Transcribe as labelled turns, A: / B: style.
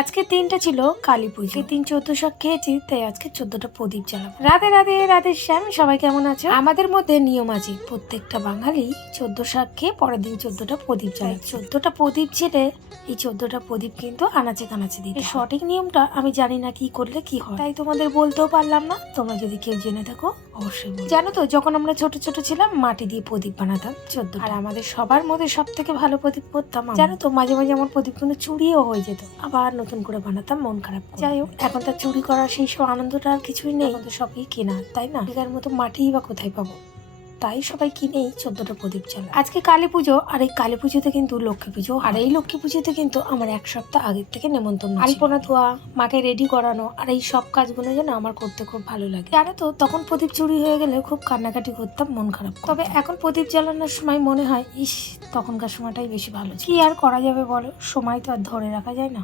A: আজকে দিনটা ছিল কালী পুজো। এই দিন চোদ্দ শাক খেয়েছি তাই আজকে চোদ্দটা প্রদীপ জ্বালাবো। রাধে রাধে রাধে শ্যাম সবাই কেমন আছে? আমাদের মধ্যে নিয়ম আছে প্রত্যেকটা বাঙালি চোদ্দ শাক খেয়ে পরের দিন চোদ্দটা প্রদীপ জ্বালায়। চোদ্দটা প্রদীপ ছেড়ে এই চোদ্দটা প্রদীপ কিন্তু আনাচে কানাচে হয়। সঠিক নিয়মটা আমি জানি না কি করলে কি হয়। তাই তোমাদের বলতেও পারলাম না। তোমরা যদি কেউ জেনে থাকো অবশ্যই জানো তো যখন আমরা ছোট ছোট ছিলাম মাটি দিয়ে প্রদীপ বানাতাম চোদ্দ আর আমাদের সবার মধ্যে সব থেকে ভালো প্রদীপ করতাম জানো তো মাঝে মাঝে আমার প্রদীপগুলো চুরিও হয়ে যেত। আবার নতুন করে বানাতাম মন খারাপ যাই হোক এখন তার চুরি করার সেই সব আনন্দটা আর কিছুই নেই। এখন তো সবই কেনা তাই না? মতো মাটিই বা কোথায় পাবো? তাই সবাই কিনেই চোদ্দটা প্রদীপ চালায় আজকে কালী পুজো আর এই কালী পুজোতে কিন্তু লক্ষ্মী পুজো আর এই লক্ষ্মী পুজোতে কিন্তু আমার এক সপ্তাহ আগের থেকে নেমন্তন্ন আলপনা ধোয়া মাকে রেডি করানো আর এই সব কাজগুলো যেন আমার করতে খুব ভালো লাগে। জানো তো তখন প্রদীপ চুরি হয়ে গেলে খুব কান্নাকাটি করতাম মন খারাপ। তবে এখন প্রদীপ জ্বালানোর সময় মনে হয় ইস তখনকার সময়টাই বেশি ভালো। কি আর করা যাবে বলো? সময় তো আর ধরে রাখা যায় না।